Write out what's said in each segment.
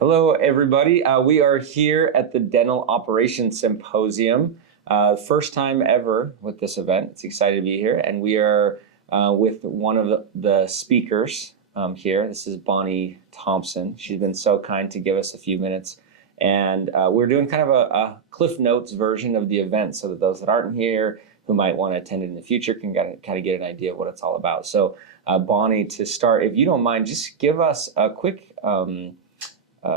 Hello, everybody. We are here at the Dental Operations Symposium. First time ever with this event. It's excited to be here. And we are with one of the speakers here. This is Bonnie Thompson. She's been so kind to give us a few minutes. And we're doing kind of a Cliffnotes version of the event so that those that aren't here who might want to attend it in the future can kind of get an idea of what it's all about. So Bonnie, to start, if you don't mind, just give us a quick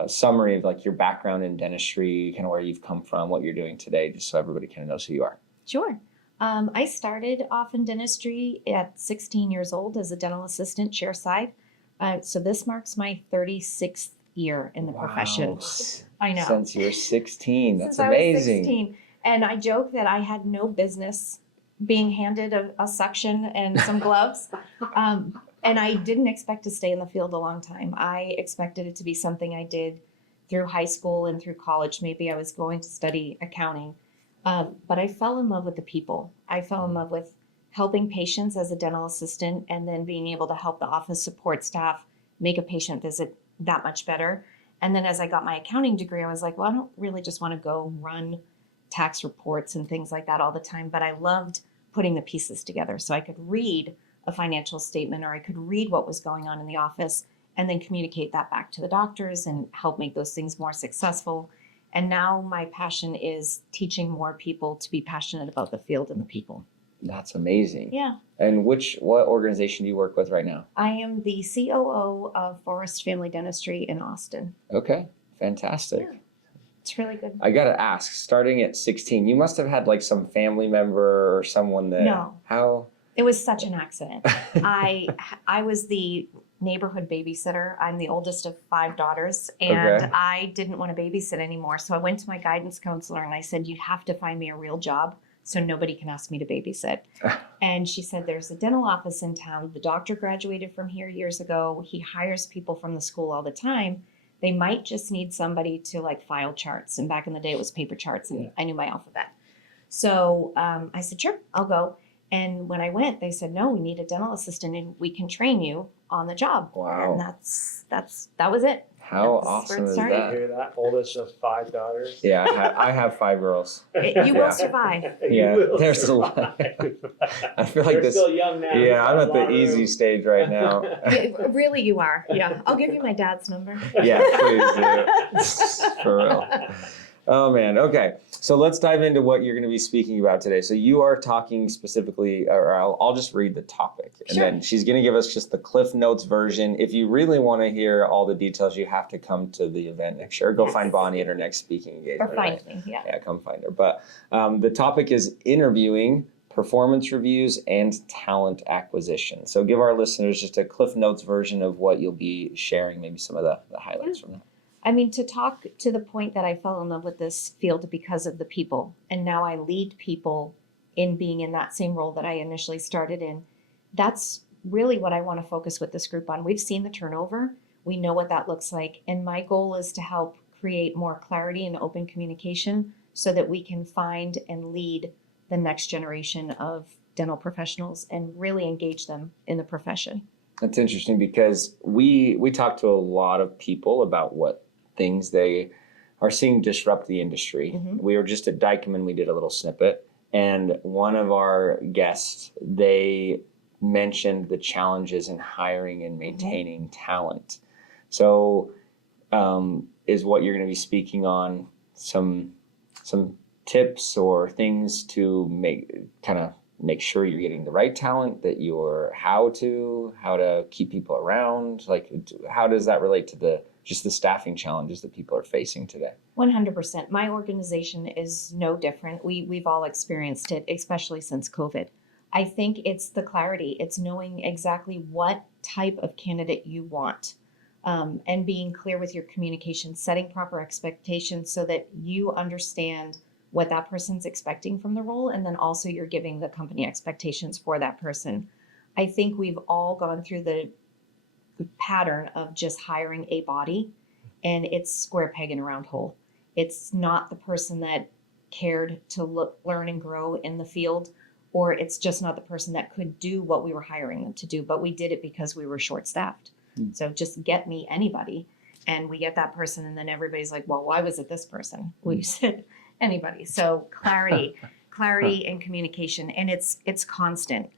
summary of like your background in dentistry, kind of where you've come from, what you're doing today, just so everybody kind of knows who you are. Sure. I started off in dentistry at 16 years old as a dental assistant chairside. So this marks my 36th year in the profession. I know. Since you were 16. That's Since amazing. I was 16. And I joke that I had no business being handed a suction and some gloves. And I didn't expect to stay in the field a long time. I expected it to be something I did through high school and through college. Maybe I was going to study accounting. But I fell in love with the people. I fell in love with helping patients as a dental assistant and then being able to help the office support staff make a patient visit that much better. And then as I got my accounting degree, I was like, well, I don't really just want to go run tax reports and things like that all the time. But I loved putting the pieces together so I could read a financial statement or I could read what was going on in the office and then communicate that back to the doctors and help make those things more successful. And now my passion is teaching more people to be passionate about the field and the people. That's amazing. Yeah. And what organization do you work with right now? I am the COO of Forest Family Dentistry in Austin. Okay, fantastic. Yeah. It's really good. I gotta ask, starting at 16, you must have had like some family member or someone that... No. How? It was such an accident. I was the neighborhood babysitter. I'm the oldest of 5 daughters, and Okay. I didn't want to babysit anymore. So I went to my guidance counselor and I said, you have to find me a real job so nobody can ask me to babysit. And she said, there's a dental office in town. The doctor graduated from here years ago. He hires people from the school all the time. They might just need somebody to like file charts. And back in the day, it was paper charts and I knew my alphabet. So I said, sure, I'll go. And when I went, they said, no, we need a dental assistant and we can train you on the job. Wow. And that was it. How That's awesome where it is started. that? You hear that? Oldest of 5 daughters. Yeah, I have 5 girls. You Yeah. will survive. Yeah, You will there's a lot. survive. I feel like You're this... still young now. Yeah, I'm There's at a lot the of easy room. stage right now. Really, you are. Yeah. I'll give you my dad's number. Yeah, please do. For real. Oh man, okay. So let's dive into what you're going to be speaking about today. So you are talking specifically, or I'll just read the topic. And Sure. then she's going to give us just the Cliff Notes version. If you really want to hear all the details, you have to come to the event next year. Go Yes. find Bonnie at her next speaking engagement. Or find me. Yeah. Yeah, come find her. But the topic is interviewing, performance reviews, and talent acquisition. So give our listeners just a Cliff Notes version of what you'll be sharing, maybe some of the highlights from that. I mean, to talk to the point that I fell in love with this field because of the people, and now I lead people in being in that same role that I initially started in. That's really what I want to focus with this group on. We've seen the turnover. We know what that looks like. And my goal is to help create more clarity and open communication so that we can find and lead the next generation of dental professionals and really engage them in the profession. That's interesting because we talk to a lot of people about what things they are seeing disrupt the industry. Mhm. We were just at Dykeman, we did a little snippet, and one of our guests, they mentioned the challenges in hiring and maintaining talent. So is what you're going to be speaking on some tips or things to make sure you're getting the right talent, that how to keep people around? Like, how does that relate to just the staffing challenges that people are facing today? 100%. My organization is no different. We've all experienced it, especially since COVID. I think it's the clarity. It's knowing exactly what type of candidate you want, and being clear with your communication, setting proper expectations so that you understand what that person's expecting from the role, and then also you're giving the company expectations for that person. I think we've all gone through the pattern of just hiring a body, and it's square peg in a round hole. It's not the person that cared to learn and grow in the field, or it's just not the person that could do what we were hiring them to do, but we did it because we were short-staffed. So just get me anybody. and we get that person, and then everybody's like, well, why was it this person? We said anybody. So clarity and communication, and it's constant.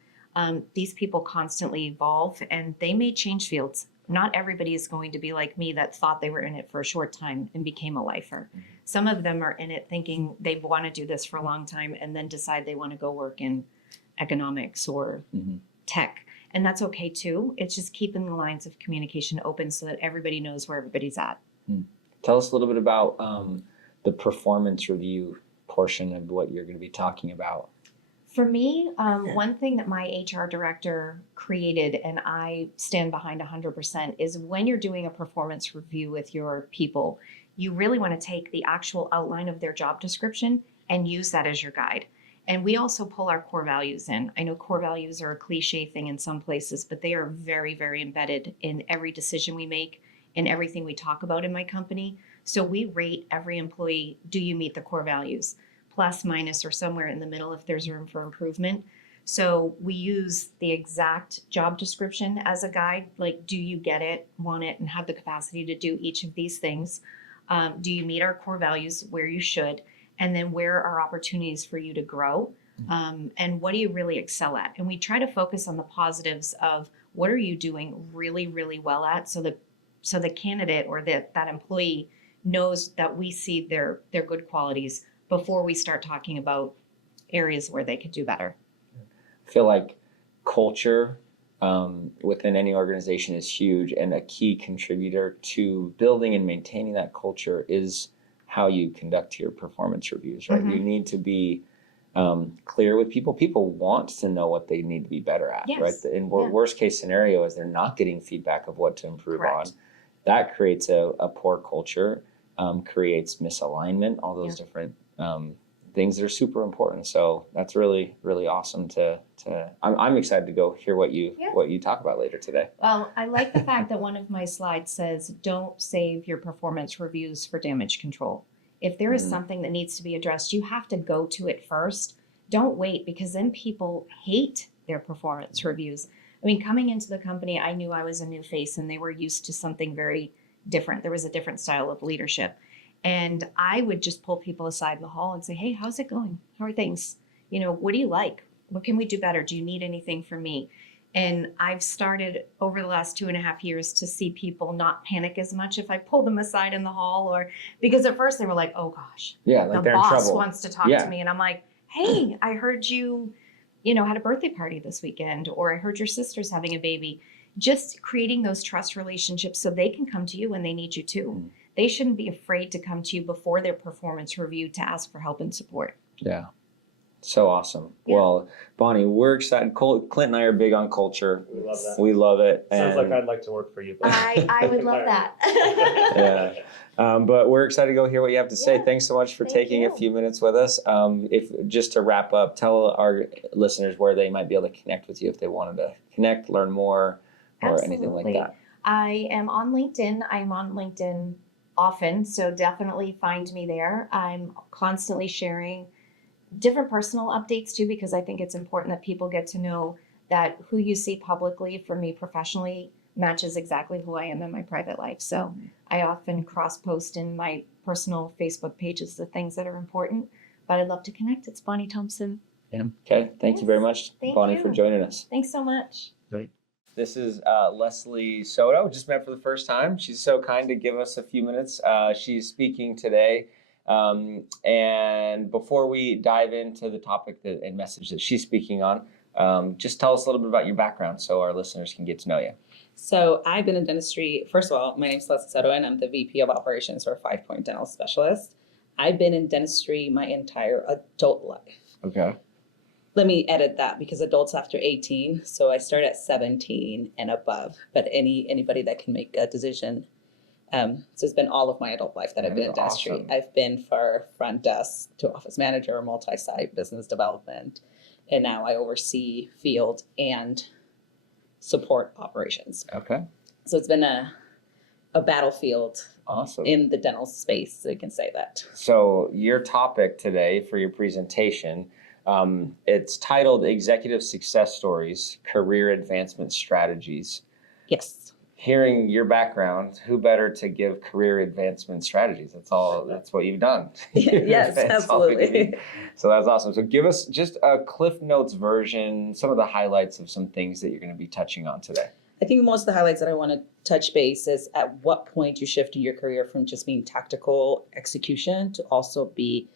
These people constantly evolve, and they may change fields. Not everybody is going to be like me that thought they were in it for a short time and became a lifer. Some of them are in it thinking they want to do this for a long time and then decide they want to go work in economics or tech. And that's okay too. It's just keeping the lines of communication open so that everybody knows where everybody's at. Tell us a little bit about the performance review portion of what you're going to be talking about. For me, one thing that my HR director created, and I stand behind 100%, is when you're doing a performance review with your people, you really want to take the actual outline of their job description and use that as your guide. And we also pull our core values in. I know core values are a cliche thing in some places, but they are very, very embedded in every decision we make, in everything we talk about in my company. So we rate every employee, do you meet the core values? Plus, minus, or somewhere in the middle if there's room for improvement. So we use the exact job description as a guide. Like, do you get it, want it, and have the capacity to do each of these things? Do you meet our core values where you should? And then where are opportunities for you to grow? And what do you really excel at? And we try to focus on the positives of what are you doing really, really well at, so the candidate or that employee knows that we see their good qualities before we start talking about areas where they could do better. I feel like culture within any organization is huge, and a key contributor to building and maintaining that culture is how you conduct your performance reviews, right? You need to be clear with people. People want to know what they need to be better at, right? In worst case scenario is they're not getting feedback of what to improve on. That creates a poor culture, creates misalignment, all those different things that are super important. So that's really, really awesome I'm excited to go hear what you talk about later today. Well, I like the fact that one of my slides says, don't save your performance reviews for damage control. If there is something that needs to be addressed, you have to go to it first. Don't wait, because then people hate their performance reviews. I mean, coming into the company, I knew I was a new face and they were used to something very different. There was a different style of leadership. And I would just pull people aside in the hall and say, hey, how's it going? How are things? What do you like? What can we do better? Do you need anything from me? And I've started over the last 2.5 years to see people not panic as much if I pull them aside in the hall, or because at first they were like, oh gosh, like the they're in boss trouble. wants to talk to me. And I'm like, hey, I heard you had a birthday party this weekend, or I heard your sister's having a baby. Just creating those trust relationships so they can come to you when they need you too. They shouldn't be afraid to come to you before their performance review to ask for help and support. Yeah. So awesome. Yeah. Well, Bonnie, we're excited. Clint and I are big on culture. We love that. We love it. Sounds like I'd like to work for you. I would love that. But we're excited to go hear what you have to say. Thanks so much for taking you. a few minutes with us. If just to wrap up, tell our listeners where they might be able to connect with you if they wanted to connect, learn more, or anything like that. I am on LinkedIn. I'm on LinkedIn often, so definitely find me there. I'm constantly sharing different personal updates too, because I think it's important that people get to know that who you see publicly for me professionally matches exactly who I am in my private life. So I often cross-post in my personal Facebook pages the things that are important, but I'd love to connect. It's Bonnie Thompson. Okay, thank you very much, Bonnie, for joining us. Thanks so much. Great. This is Leslie Soto, just met for the first time. She's so kind to give us a few minutes. She's speaking today. And before we dive into the topic and message that she's speaking on, just tell us a little bit about your background so our listeners can get to know you. So I've been in dentistry. First of all, my name is Leslie Soto, and I'm the VP of Operations for FivePoint Dental Specialist. I've been in dentistry my entire adult life. Okay. Let me edit that, because adults after 18. So I start at 17 and above, but anybody that can make a decision. So it's been all of my adult life that I've been in dentistry. Awesome. I've been for front desk to office manager, multi-site business development, and now I oversee field and support operations. Okay. So it's been a battlefield Awesome. in the dental space, so you can say that. So your topic today for your presentation, it's titled Executive Success Stories, Career Advancement Strategies. Yes. hearing your background, who better to give career advancement strategies? That's what you've done. Yes, That's all we absolutely. need. So that's awesome. So give us just a Cliff Notes version, some of the highlights of some things that you're going to be touching on today. I think most of the highlights that I want to touch base is at what point you shifted your career from just being tactical execution to also be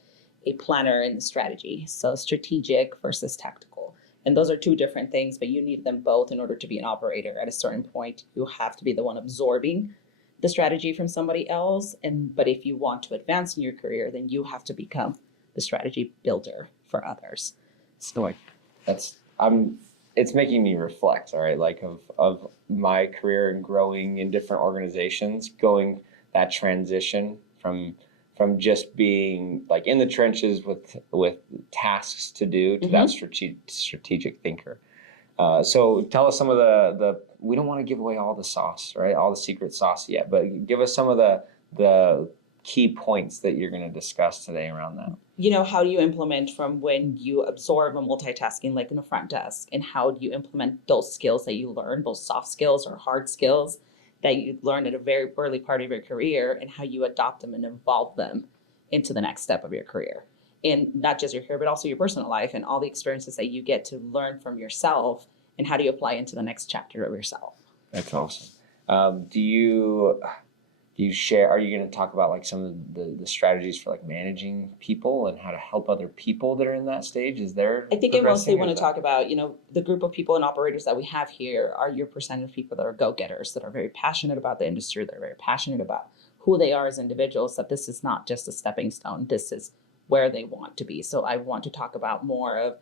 a planner in the strategy. So strategic versus tactical. And those are two different things, but you need them both in order to be an operator. At a certain point, you have to be the one absorbing the strategy from somebody else. But if you want to advance in your career, then you have to become the strategy builder for others. So it's making me reflect, all right, like of my career and growing in different organizations, going that transition from just being like in the trenches with tasks to do to that strategic thinker. So tell us some of the we don't want to give away all the sauce, right? All the secret sauce yet, but give us some of the key points that you're going to discuss today around that. How do you implement from when you absorb a multitasking like in the front desk, and how do you implement those skills that you learn, those soft skills or hard skills that you learn at a very early part of your career, and how you adopt them and evolve them into the next step of your career. And not just your career, but also your personal life and all the experiences that you get to learn from yourself, and how do you apply into the next chapter of yourself. That's awesome. Do you share, are you going to talk about like some of the strategies for like managing people and how to help other people that are in that stage? Is there? I think I mostly want to talk about, the group of people and operators that we have here are your percentage of people that are go-getters, that are very passionate about the industry, that are very passionate about who they are as individuals, that this is not just a stepping stone, this is where they want to be. So I want to talk about more of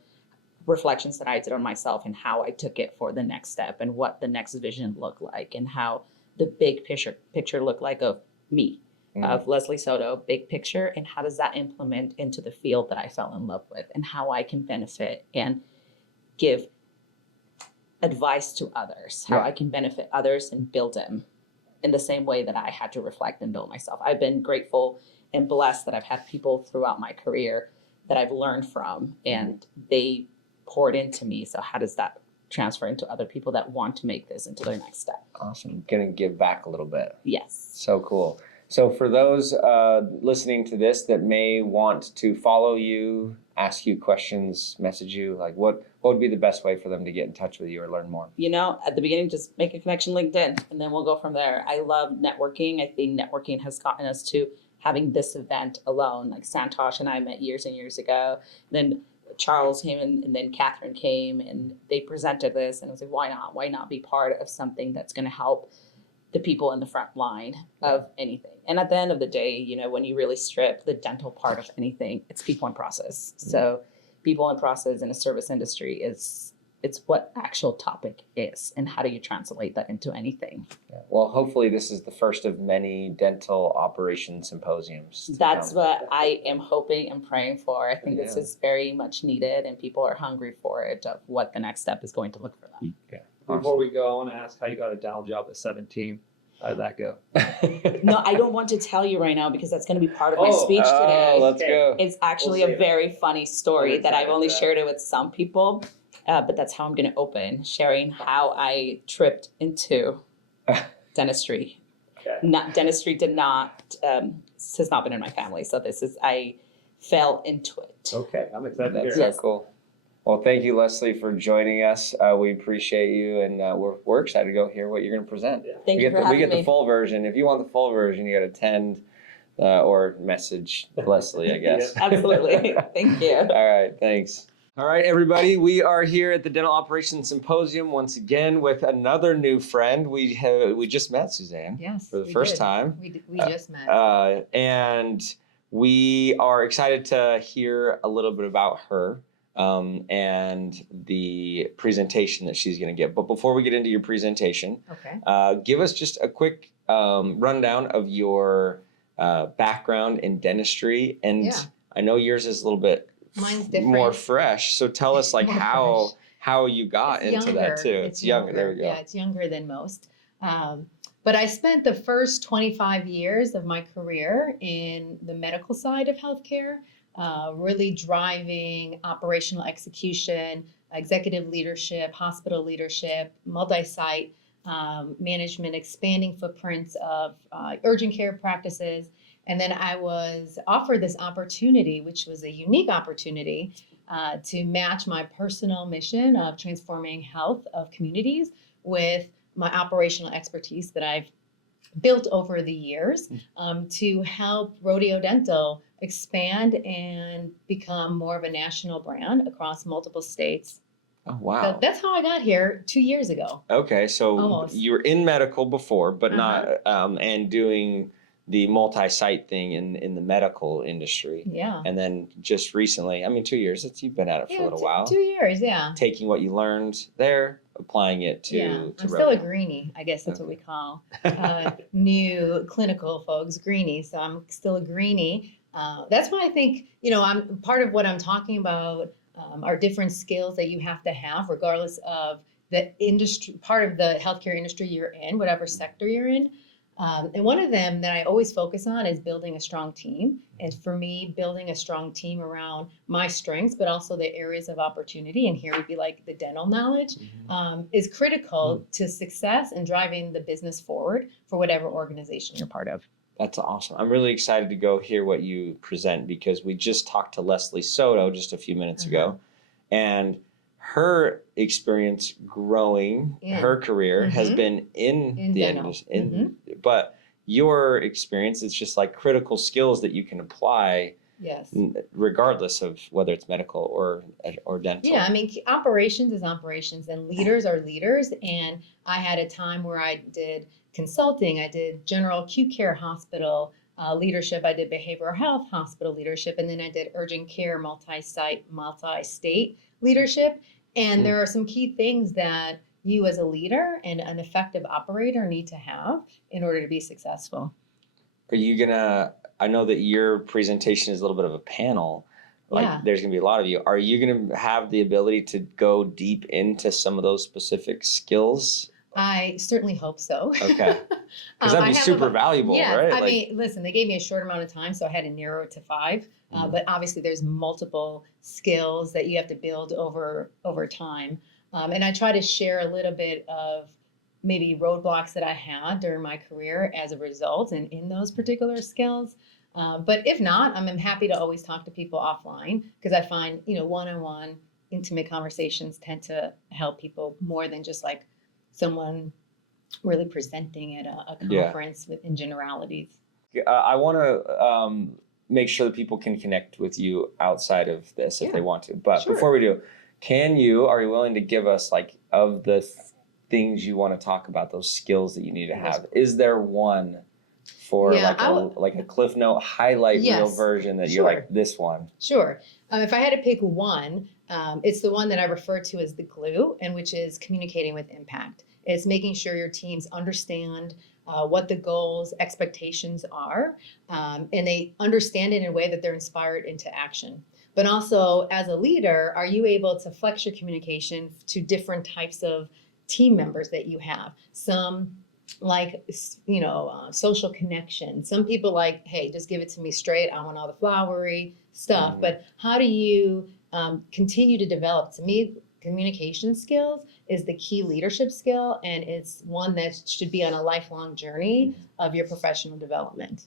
reflections that I did on myself and how I took it for the next step and what the next vision looked like and how the big picture looked like of me, of Leslie Soto, big picture, and how does that implement into the field that I fell in love with, and how I can benefit and give advice to others, how I can benefit others and build them in the same way that I had to reflect and build myself. I've been grateful and blessed that I've had people throughout my career that I've learned from, and they poured into me. So how does that transfer into other people that want to make this into their next step? Awesome. Going to give back a little bit. Yes. So cool. So for those listening to this that may want to follow you, ask you questions, message you, like what would be the best way for them to get in touch with you or learn more? At the beginning, just make a connection LinkedIn, and then we'll go from there. I love networking. I think networking has gotten us to having this event alone. Like Santosh and I met years and years ago. Then Charles came and then Catherine came, and they presented this, and I was like, why not? Why not be part of something that's going to help the people in the front line of anything? And at the end of the day, when you really strip the dental part of anything, it's people and process. So people and process in a service industry it's what actual topic is, and how do you translate that into anything? Yeah. Well, hopefully this is the first of many dental operations symposiums. That's what I am hoping and praying for. I think this is very much needed, and people are hungry for it, of what the next step is going to look for them. Yeah. Before we go, I want to ask how you got a dental job at 17. How did that go? No, I don't want to tell you right now, because that's going to be part of my speech today. Let's go. It's actually a very funny story that I've only shared it with some people, but that's how I'm going to open, sharing how I tripped into dentistry. Dentistry has not been in my family, so I fell into it. Okay, I'm excited to hear That's it. so cool. Well, thank you, Leslie, for joining us. We appreciate you, and we're excited to go hear what you're going to present. Yeah. Thank you for having me. We get me. the full version. If you want the full version, you got to attend or message Leslie, I guess. Absolutely. Thank you. All right, thanks. All right, everybody, we are here at the Dental Operations Symposium once again with another new friend. We just met Suzanne. Yes, for the we first did. time. We just met. And we are excited to hear a little bit about her and the presentation that she's going to give. But before we get into your presentation, Okay. give us just a quick rundown of your background in dentistry. And Yeah. I know yours is a little bit Mine's different. more fresh. So tell us like More how fresh. how you got It's into that too. It's younger. There we go. Yeah, it's younger than most. But I spent the first 25 years of my career in the medical side of healthcare, really driving operational execution, executive leadership, hospital leadership, multi-site management, expanding footprints of urgent care practices. And then I was offered this opportunity, which was a unique opportunity to match my personal mission of transforming health of communities with my operational expertise that I've built over the years to help Rodeo Dental expand and become more of a national brand across multiple states. Oh, wow. So that's how I got here 2 years ago. Okay, so Almost. you were in medical before, but not, and doing the multi-site thing in the medical industry. Yeah. And then just recently, I mean, 2 years, you've been at it for a little while. 2 years, yeah. Taking what you learned there, applying it to I'm still a Rodeo. greenie. I guess that's what we call new clinical folks, greenies. So I'm still a greenie. That's why I think, I'm part of what I'm talking about are different skills that you have to have, regardless of the industry, part of the healthcare industry you're in, whatever sector you're in. And one of them that I always focus on is building a strong team. And for me, building a strong team around my strengths, but also the areas of opportunity, and here would be like the dental knowledge, is critical to success and driving the business forward for whatever organization you're part of. That's awesome. I'm really excited to go hear what you present because we just talked to Leslie Soto just a few minutes ago, and her experience growing her career has been in the industry. But your experience, it's just like critical skills that you can apply Yes. regardless of whether it's medical or dental. Yeah, I mean, operations is operations and leaders are leaders. And I had a time where I did consulting, I did general acute care hospital leadership, I did behavioral health hospital leadership, and then I did urgent care multi-site, multi-state leadership. And there are some key things that you as a leader and an effective operator need to have in order to be successful. Are you gonna, I know that your presentation is a little bit of a panel, like there's gonna be a lot of you. Are you gonna have the ability to go deep into some of those specific skills? I certainly hope so. Okay. Because that'd be super valuable, right? I mean, listen, they gave me a short amount of time, so I had to narrow it to 5. But obviously, there's multiple skills that you have to build over time. And I try to share a little bit of maybe roadblocks that I had during my career as a result and in those particular skills. But if not, I'm happy to always talk to people offline because I find, one-on-one intimate conversations tend to help people more than just like someone really presenting at a conference in generalities. I want to make sure that people can connect with you outside of this if they want to. But before we do, are you willing to give us like of the things you want to talk about, those skills that you need to have? Is there one for like a Cliff Note highlight reel version that you're like this one? Sure. If I had to pick one, it's the one that I refer to as the glue, and which is communicating with impact. It's making sure your teams understand what the goals, expectations are, and they understand it in a way that they're inspired into action. But also, as a leader, are you able to flex your communication to different types of team members that you have? Some like, social connection. Some people like, hey, just give it to me straight. I want all the flowery stuff. But how do you continue to develop? To me, communication skills is the key leadership skill, and it's one that should be on a lifelong journey of your professional development.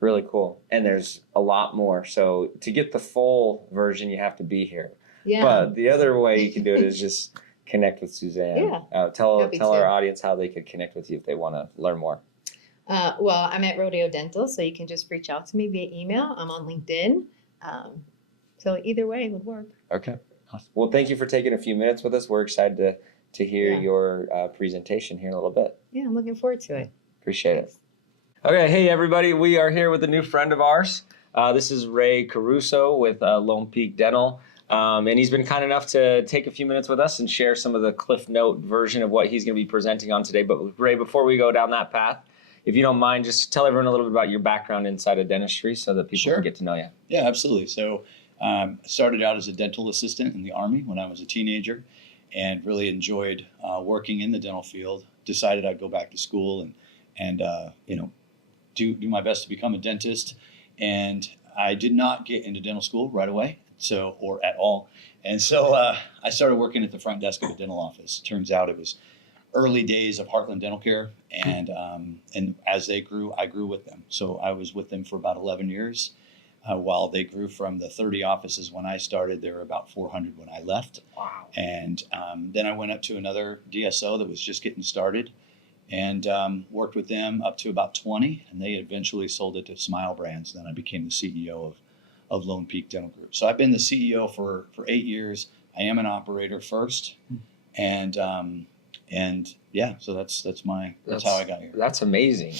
Really cool. And there's a lot more. So to get the full version, you have to be here. Yeah. But the other way you can do it is just connect with Suzanne. Tell our audience how they could connect with you if they want to learn more. Well, I'm at Rodeo Dental, so you can just reach out to me via email. I'm on LinkedIn. So either way would work. Okay. Awesome. Well, thank you for taking a few minutes with us. We're excited to hear your presentation here in a little bit. Yeah, I'm looking forward to it. Appreciate it. Okay, hey everybody, we are here with a new friend of ours. This is Ray Caruso with Lone Peak Dental. And he's been kind enough to take a few minutes with us and share some of the Cliff Note version of what he's going to be presenting on today. But Ray, before we go down that path, if you don't mind, just tell everyone a little bit about your background inside of dentistry so that people can get to know you. Yeah, absolutely. So I started out as a dental assistant in the Army when I was a teenager and really enjoyed working in the dental field. Decided I'd go back to school and do my best to become a dentist. And I did not get into dental school right away, or at all. And so I started working at the front desk of a dental office. Turns out it was early days of Heartland Dental Care, and as they grew, I grew with them. So I was with them for about 11 years. While they grew from the 30 offices when I started, there were about 400 when I left. Wow. And then I went up to another DSO that was just getting started, and worked with them up to about 20, and they eventually sold it to Smile Brands. Then I became the CEO of Lone Peak Dental Group. So I've been the CEO for 8 years. I am an operator first, and yeah, so that's how I got here. That's amazing.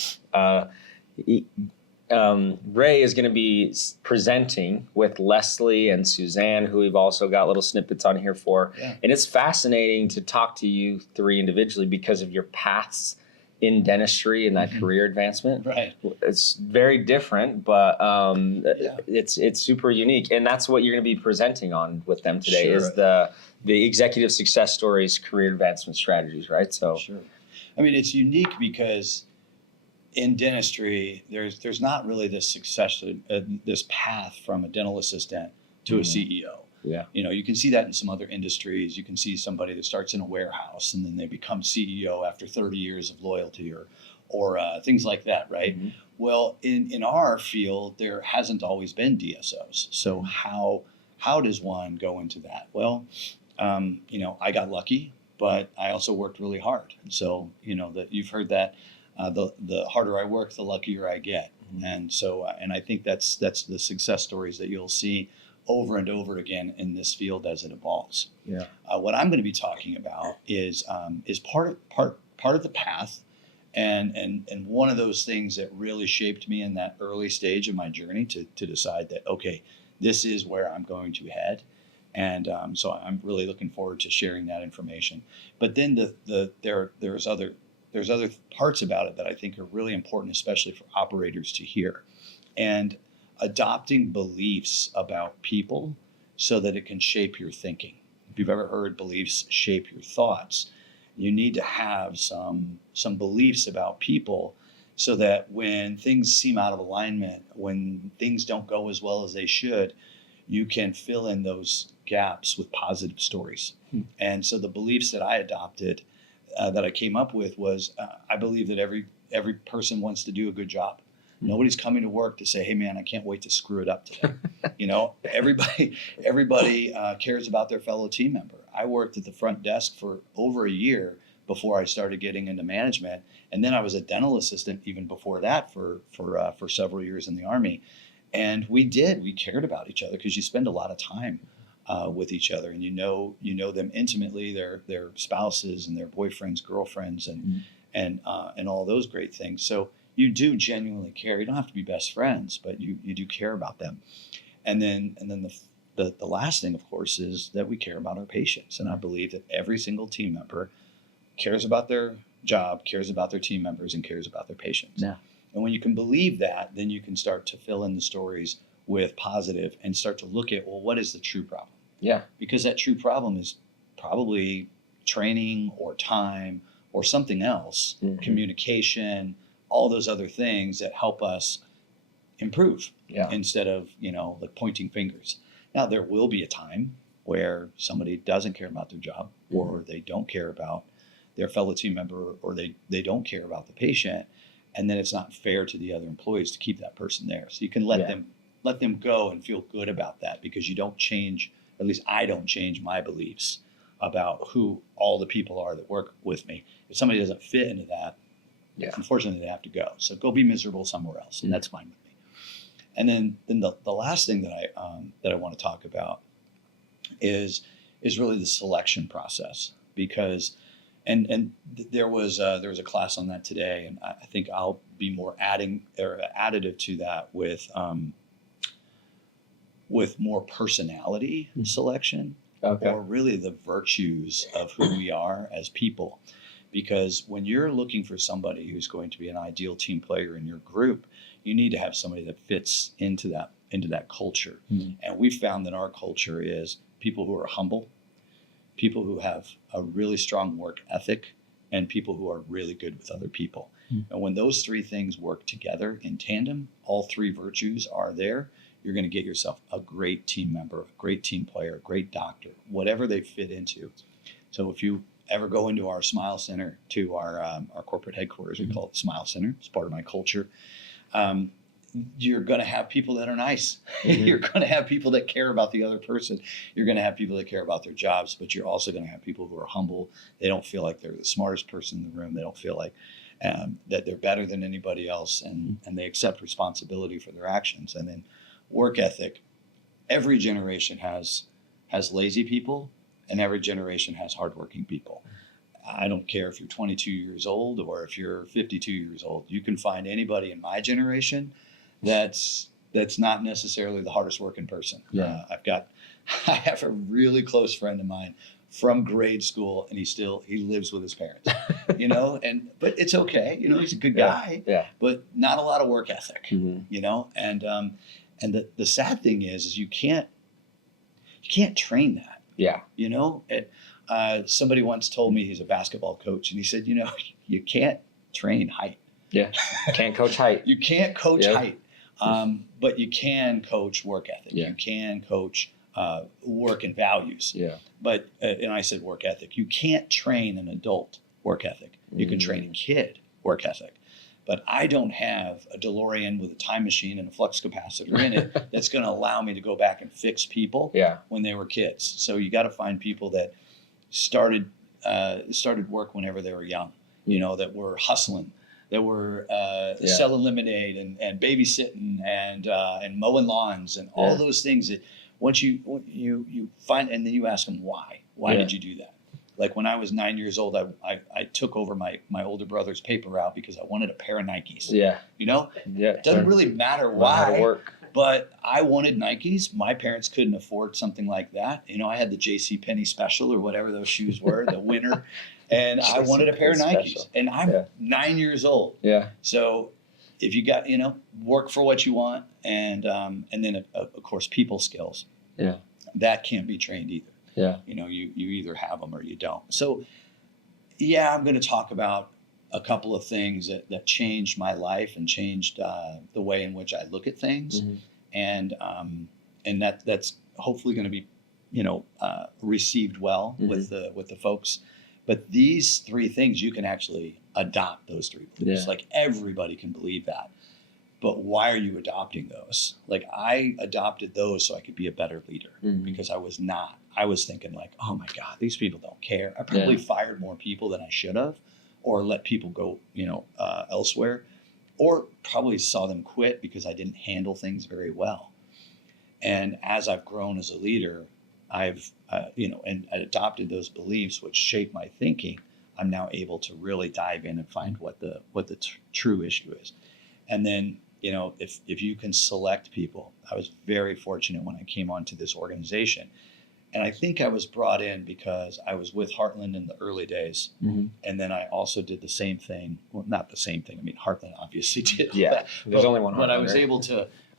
Ray is going to be presenting with Leslie and Suzanne, who we've also got little snippets on here for. Yeah. And it's fascinating to talk to you three individually because of your paths in dentistry and that career advancement. Right. It's very different, but Yeah. it's super unique. And that's what you're going to be presenting on with them today Sure. is the executive success stories, career advancement strategies, right? So Sure. I mean, it's unique because in dentistry, there's not really this this path from a dental assistant to a CEO. Yeah. You know, you can see that in some other industries. You can see somebody that starts in a warehouse and then they become CEO after 30 years of loyalty or things like that, right? Mhm. Well, in our field, there hasn't always been DSOs. So how does one go into that? Well, you know, I got lucky, but I also worked really hard. So, you know, that you've heard that the harder I work, the luckier I get. Mhm. And so, and I think that's the success stories that you'll see over and over again in this field as it evolves. Yeah. What I'm going to be talking about is part of the path, and one of those things that really shaped me in that early stage of my journey to decide that, okay, this is where I'm going to head. And so I'm really looking forward to sharing that information. But then there's other parts about it that I think are really important, especially for operators to hear. And adopting beliefs about people so that it can shape your thinking. If you've ever heard beliefs shape your thoughts, you need to have some beliefs about people so that when things seem out of alignment, when things don't go as well as they should, you can fill in those gaps with positive stories. And so the beliefs that I adopted, that I came up with was, I believe that every person wants to do a good job. Nobody's coming to work to say, hey man, I can't wait to screw it up today. You know, everybody cares about their fellow team member. I worked at the front desk for over a year before I started getting into management. And then I was a dental assistant even before that for several years in the Army. And we cared about each other because you spend a lot of time with each other, and you know them intimately, their spouses and their boyfriends, girlfriends, and all those great things. So you do genuinely care. You don't have to be best friends, but you do care about them. And then the last thing, of course, is that we care about our patients. And I believe that every single team member cares about their job, cares about their team members, and cares about their patients. Yeah. And when you can believe that, then you can start to fill in the stories with positive and start to look at, well, what is the true problem? Yeah. Because that true problem is probably training or time or something else, communication, all those other things that help us improve instead of, like pointing fingers. Now, there will be a time where somebody doesn't care about their job or they don't care about their fellow team member or they don't care about the patient. And then it's not fair to the other employees to keep that person there. So you can let them go and feel good about that, because you don't change, at least I don't change my beliefs about who all the people are that work with me. If somebody doesn't fit into that, unfortunately they have to go. So go be miserable somewhere else, and that's fine with me. And then the last thing that I want to talk about is really the selection process, because and there was a class on that today, and I think I'll be more additive to that with more personality selection, or really the virtues of who we are as people. Because when you're looking for somebody who's going to be an ideal team player in your group, you need to have somebody that fits into that culture. And we found that our culture is people who are humble, people who have a really strong work ethic, and people who are really good with other people. And when those three things work together in tandem, all three virtues are there, you're going to get yourself a great team member, a great team player, a great doctor, whatever they fit into. So if you ever go into our Smile Center, to our corporate headquarters, we call it the Smile Center. It's part of my culture. You're going to have people that are nice. You're going to have people that care about the other person. You're going to have people that care about their jobs, but you're also going to have people who are humble. They don't feel like they're the smartest person in the room. They don't feel like that they're better than anybody else, and they accept responsibility for their actions. And then work ethic. Every generation has lazy people, and every generation has hardworking people. I don't care if you're 22 years old or if you're 52 years old. You can find anybody in my generation that's not necessarily the hardest working person. Yeah. I have a really close friend of mine from grade school, and he lives with his parents, but it's okay. He's a good guy, but not a lot of work ethic, and the sad thing is you can't train that. Yeah. Somebody once told me, he's a basketball coach, and he said, you can't train height. Yeah. Can't coach height. You can't coach height, but you can coach work ethic. Yeah. You can coach work and values. Yeah. But, and I said work ethic. You can't train an adult work ethic. You can train a kid work ethic. But I don't have a DeLorean with a time machine and a flux capacitor in it that's going to allow me to go back and fix people when they were kids. So you got to find people that started work whenever they were young, that were hustling, that were selling lemonade and babysitting and mowing lawns and all those things that once you find, and then you ask them why did you do that? Like when I was 9 years old, I took over my older brother's paper route because I wanted a pair of Nikes. Yeah. It doesn't really matter why, but I wanted Nikes. My parents couldn't afford something like that. I had the J.C. Penney special or whatever those shoes were, the winter, and I wanted a pair of Nikes. And I'm 9 years old. Yeah. So if you got, work for what you want, and then of course people skills. Yeah. That can't be trained either. Yeah. You either have them or you don't. So, I'm going to talk about a couple of things that changed my life and changed the way in which I look at things. And that's hopefully going to be, received well with the folks. But these three things, you can actually adopt those three beliefs. Yeah. Like everybody can believe that. But why are you adopting those? Like I adopted those so I could be a better leader because I was not. I was thinking like, oh my God, these people don't care. I probably fired more people than I should have, or let people go, elsewhere, or probably saw them quit because I didn't handle things very well. And as I've grown as a leader, I've, and I adopted those beliefs, which shape my thinking. I'm now able to really dive in and find what the true issue is. And then, if you can select people, I was very fortunate when I came onto this organization. And I think I was brought in because I was with Heartland in the early days. And then I also did the same thing. Well, not the same thing. I mean, Heartland obviously did. Yeah. There's only one Heartland. But I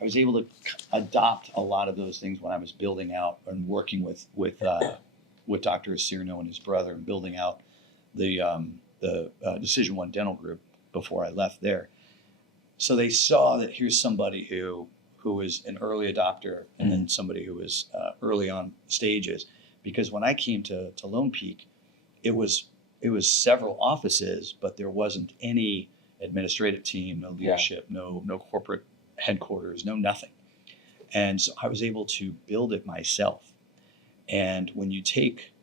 was able to adopt a lot of those things when I was building out and working with Dr. Asirno and his brother and building out the Decision One Dental Group before I left there. So they saw that here's somebody who was an early adopter and then somebody who was early on stages. Because when I came to Lone Peak, it was several offices, but there wasn't any administrative team, no leadership, no corporate headquarters, no nothing. And so I was able to build it myself. And when you take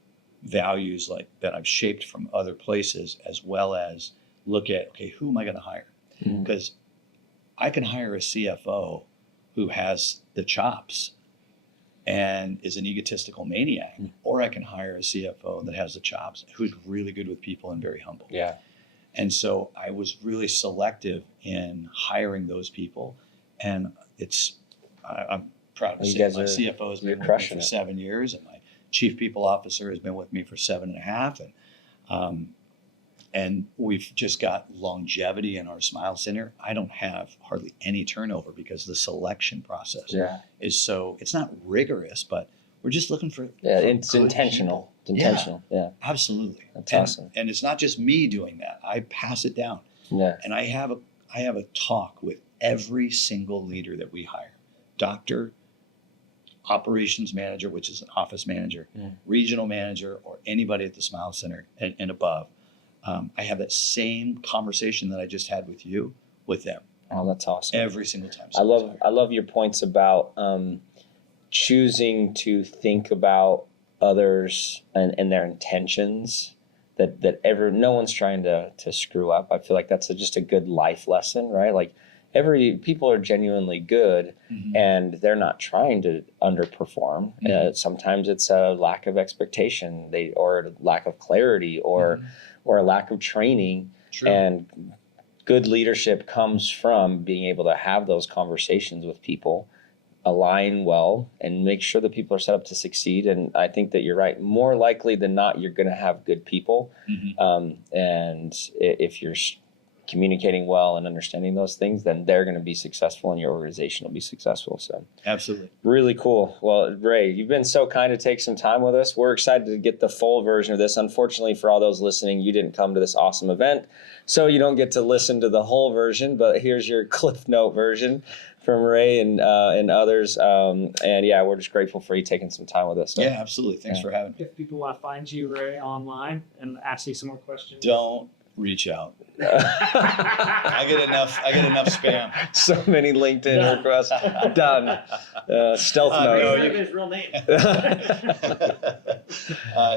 values like that I've shaped from other places, as well as look at, okay, who am I going to hire? Because I can hire a CFO who has the chops and is an egotistical maniac, or I can hire a CFO that has the chops, who's really good with people and very humble. Yeah. And so I was really selective in hiring those people. And I'm proud to say my CFO has been with me for 7 years, and my chief people officer has been with me for 7.5. And we've just got longevity in our Smile Center. I don't have hardly any turnover because the selection process is so, it's not rigorous, but we're just looking for it's intentional. People. It's intentional. Yeah. Absolutely. That's awesome. And it's not just me doing that. I pass it down. Yeah. And I have a talk with every single leader that we hire. Doctor, operations manager, which is an office manager, regional manager, or anybody at the Smile Center and above, I have that same conversation that I just had with you with them. Oh, that's awesome. Every single time. I love your points about choosing to think about others and their intentions. That no one's trying to screw up. I feel like that's just a good life lesson, right? Like people are genuinely good, and they're not trying to underperform. Sometimes it's a lack of expectation, or a lack of clarity, or a lack of training. True. And good leadership comes from being able to have those conversations with people, align well, and make sure that people are set up to succeed. And I think that you're right. More likely than not, you're going to have good people. And if you're communicating well and understanding those things, then they're going to be successful and your organization will be successful. So Absolutely. really cool. Well, Ray, you've been so kind to take some time with us. We're excited to get the full version of this. Unfortunately, for all those listening, you didn't come to this awesome event, so you don't get to listen to the whole version, but here's your Cliff Note version from Ray and others. And yeah, we're just grateful for you taking some time with us. So. Yeah, absolutely. Thanks for having me. If people want to find you, Ray, online and ask you some more questions. Don't reach out. I get enough spam. So many LinkedIn requests. Done. Stealth No, mode. Say his real name.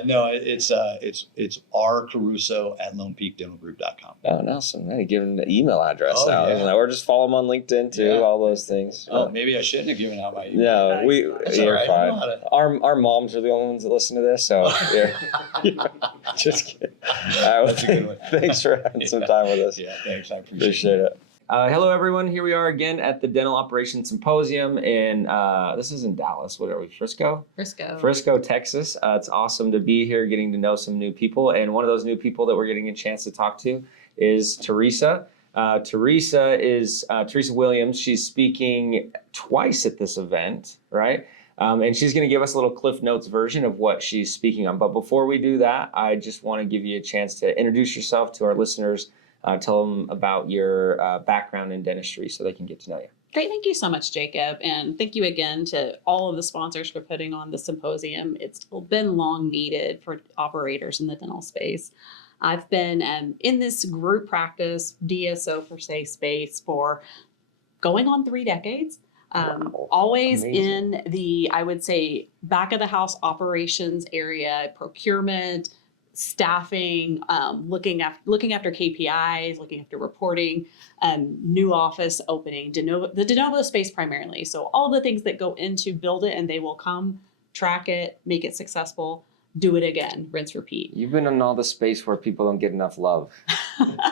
No, it's rcaruso@lonepeakdentalgroup.com. Oh, awesome. I give them the email address Oh, out. yeah. Or just follow them on LinkedIn too, Yeah. all those things. Oh, maybe I shouldn't have given out my email. No, That's you're all right. I fine. know how to- Our moms are the only ones that listen to this, so just kidding. That's a good one. Thanks for having some time with us. Yeah, thanks. I appreciate Appreciate it. Hello, everyone. Here we are again at the Dental Operations Symposium in, this is in Dallas. What are we, Frisco? Frisco, Texas. It's awesome to be here, getting to know some new people. And one of those new people that we're getting a chance to talk to is Teresa. Teresa Williams. She's speaking twice at this event, right? And she's going to give us a little Cliff Notes version of what she's speaking on. But before we do that, I just want to give you a chance to introduce yourself to our listeners. Tell them about your background in dentistry so they can get to know you. Great. Thank you so much, Jacob. And thank you again to all of the sponsors for putting on the symposium. It's been long needed for operators in the dental space. I've been in this group practice, DSO per se space for going on 3 decades. Wow. Always Amazing. in the, I would say, back of the house operations area, procurement, staffing, looking after KPIs, looking after reporting, new office opening, the de novo space primarily. So all the things that go into build it and they will come, track it, make it successful, do it again, rinse, repeat. You've been in all the space where people don't get enough love.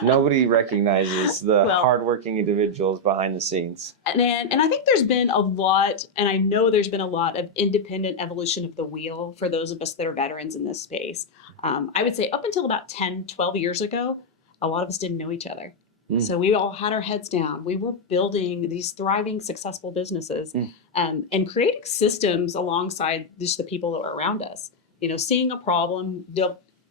Nobody recognizes the Well, hardworking individuals behind the scenes. And I think there's been a lot, and I know there's been a lot of independent evolution of the wheel for those of us that are veterans in this space. I would say up until about 10, 12 years ago, a lot of us didn't know each other. So we all had our heads down. We were building these thriving, successful businesses and creating systems alongside just the people that were around us. You know, seeing a problem,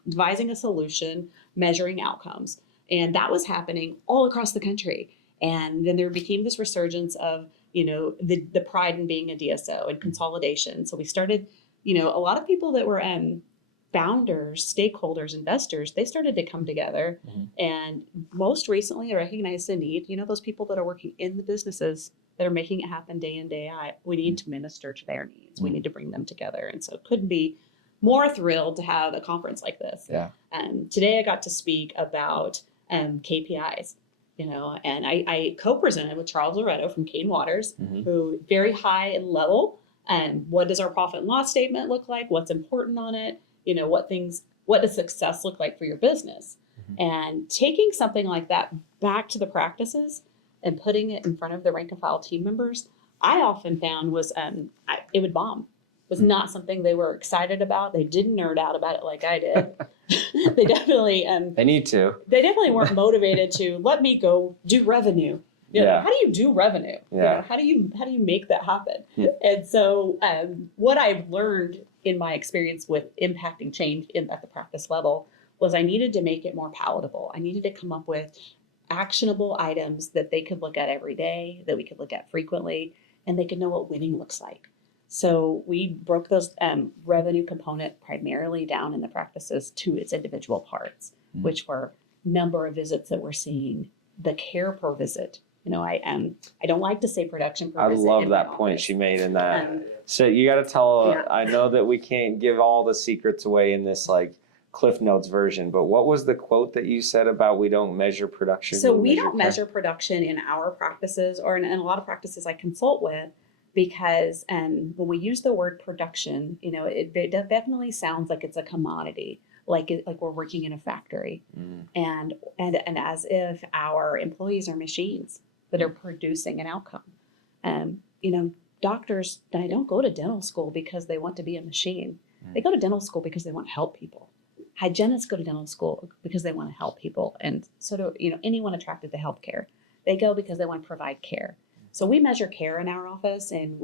devising a solution, measuring outcomes. And that was happening all across the country. And then there became this resurgence of, you know, the pride in being a DSO and consolidation. So we started, you know, a lot of people that were founders, stakeholders, investors, they started to come together. And most recently, I recognized the need, you know, those people that are working in the businesses that are making it happen day in, day out, we need to minister to their needs. We need to bring them together. And so couldn't be more thrilled to have a conference like this. Yeah. Today I got to speak about KPIs, you know, and I co-presented with Charles Loretto from Kane Waters, who very high in level. And what does our profit and loss statement look like? What's important on it? You know, what does success look like for your business? And taking something like that back to the practices and putting it in front of the rank and file team members, I often found was it would bomb. Was not something they were excited about. They didn't nerd out about it like I did. They definitely They need to. they definitely weren't motivated to let me go do revenue. You know, Yeah. how do you do revenue? You Yeah. know, how do you make that happen? And so what I've learned in my experience with impacting change at the practice level was I needed to make it more palatable. I needed to come up with actionable items that they could look at every day, that we could look at frequently, and they could know what winning looks like. So we broke those revenue component primarily down in the practices to its individual parts, which were number of visits that we're seeing, the care per visit. I don't like to say production per I visit. love in my that point office. she made in that. Um, So you got to tell, Yeah. I know that we can't give all the secrets away in this like Cliffnotes version, but what was the quote that you said about we don't measure production? So we don't care? measure production in our practices or in a lot of practices I consult with because when we use the word production, it definitely sounds like it's a commodity, like we're working in a factory, and as if our employees are machines that are producing an outcome. Doctors, they don't go to dental school because they want to be a machine. They go to dental school because they want to help people. Hygienists go to dental school because they want to help people. And so do, anyone attracted to healthcare. They go because they want to provide care. So we measure care in our office, and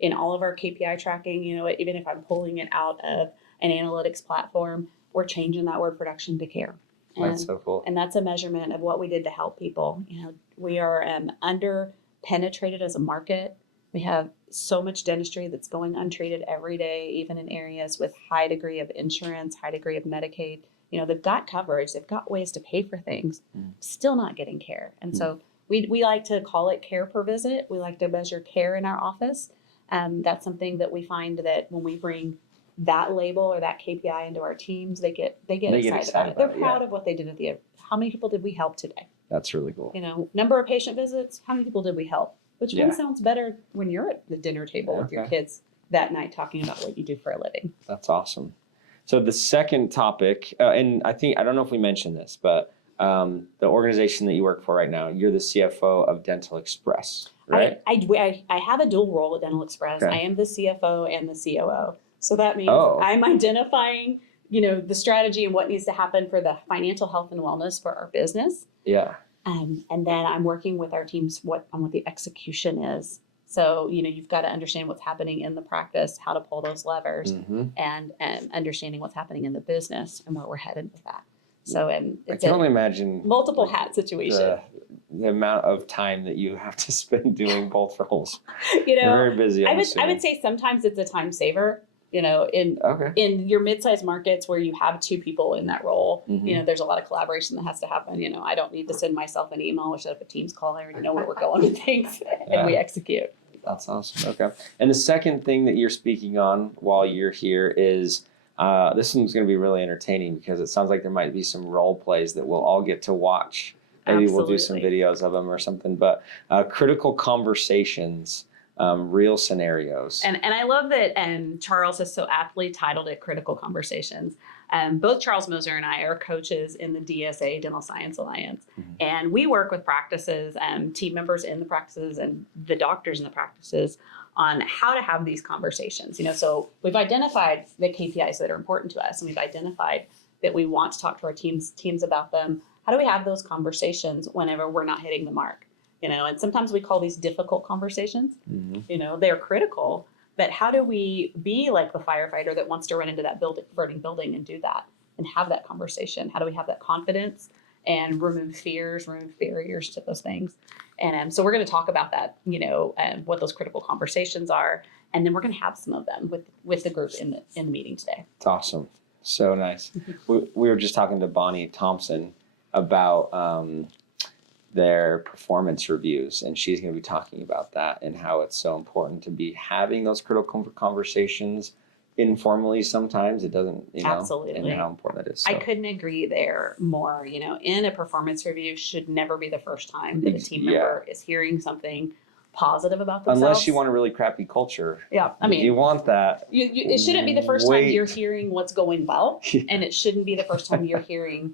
in all of our KPI tracking, even if I'm pulling it out of an analytics platform, we're changing that word production to care. That's so cool. And that's a measurement of what we did to help people. We are under penetrated as a market. We have so much dentistry that's going untreated every day, even in areas with high degree of insurance, high degree of Medicaid. They've got coverage, they've got ways to pay for things, still not getting care. And so we like to call it care per visit. We like to measure care in our office. That's something that we find that when we bring that label or that KPI into our teams, they get excited about it. They're proud of what they did how many people did we help today? That's really cool. Number of patient visits, how many people did we help? Which one sounds better when you're at the dinner table with your kids that night talking about what you do for a living. That's awesome. So the second topic, and I don't know if we mentioned this, but the organization that you work for right now, you're the CFO of Dental Express, right? I have a dual role at Dental Express. Okay. I am the CFO and the COO. So that means Oh. I'm identifying, the strategy and what needs to happen for the financial health and wellness for our business. Yeah. And then I'm working with our teams on what the execution is. So, you've got to understand what's happening in the practice, how to pull those levers, and understanding what's happening in the business and where we're headed with that. So, I it's can a only imagine multiple hat situation. the amount of time that you have to spend doing both roles. You're very busy. I would say sometimes it's a time saver. In your mid-sized markets where you have two people in that role, there's a lot of collaboration that has to happen. I don't need to send myself an email or set up a Teams call. I already know where we're going with things, and we execute. That's awesome. Okay. And the second thing that you're speaking on while you're here is this one's going to be really entertaining because it sounds like there might be some role plays that we'll all get to watch. Maybe we'll do some videos of them or something. But critical conversations. Real scenarios. And I love that Charles has so aptly titled it Critical Conversations. Both Charles Moser and I are coaches in the DSA, Dental Science Alliance. And we work with practices, team members in the practices and the doctors in the practices on how to have these conversations. So we've identified the KPIs that are important to us, and we've identified that we want to talk to our teams about them. How do we have those conversations whenever we're not hitting the mark? And sometimes we call these difficult conversations. They're critical, but how do we be like the firefighter that wants to run into that burning building and do that and have that conversation? How do we have that confidence and remove fears, remove barriers to those things? And so we're going to talk about that, what those critical conversations are, and then we're going to have some of them with the group in the meeting today. It's awesome. So nice. We were just talking to Bonnie Thompson about their performance reviews, and she's going to be talking about that and how it's so important to be having those critical conversations informally. Sometimes it doesn't, Absolutely. and how important that is. So. I couldn't agree there more. In a performance review should never be the first time that a team member is hearing something positive about themselves. Unless you want a really crappy culture. Yeah, I mean, you want that. It shouldn't be the first time you're hearing what's going well, and it shouldn't be the first time you're hearing,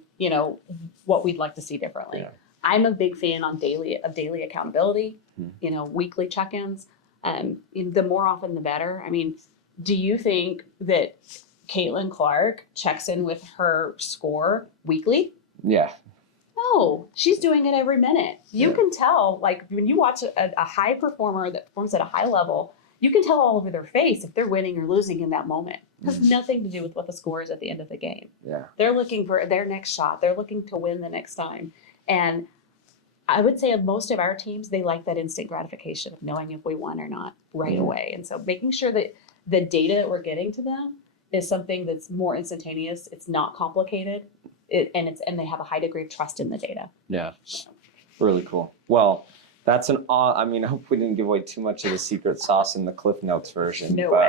what we'd like to see differently. Yeah. I'm a big fan of daily accountability, weekly check-ins. The more often, the better. I mean, do you think that Caitlin Clark checks in with her score weekly? Yeah. No, she's doing it every minute. You can tell, like when you watch a high performer that performs at a high level, you can tell all over their face if they're winning or losing in that moment. It has nothing to do with what the score is at the end of the game. Yeah. They're looking for their next shot. They're looking to win the next time. And I would say of most of our teams, they like that instant gratification of knowing if we won or not right away. And so making sure that the data that we're getting to them is something that's more instantaneous. It's not complicated, and they have a high degree of trust in the data. Yeah, really cool. Well, that's I mean, I hope we didn't give away too much of the secret sauce in the Cliffnotes version. No but,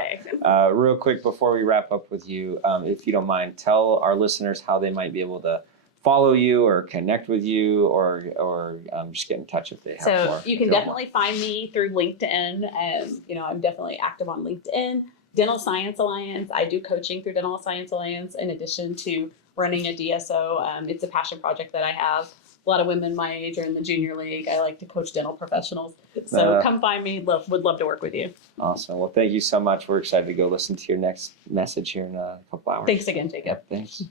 way. Real quick before we wrap up with you, if you don't mind, tell our listeners how they might be able to follow you or connect with you or just get in touch if they have So more. you can definitely find me through LinkedIn. And, I'm definitely active on LinkedIn. Dental Science Alliance. I do coaching through Dental Science Alliance in addition to running a DSO. It's a passion project that I have. A lot of women my age are in the junior league. I like to coach dental professionals. So come find me. Would love to work with you. Awesome. Well, thank you so much. We're excited to go listen to your next message here in a couple hours. Thanks again, Jacob. Thanks.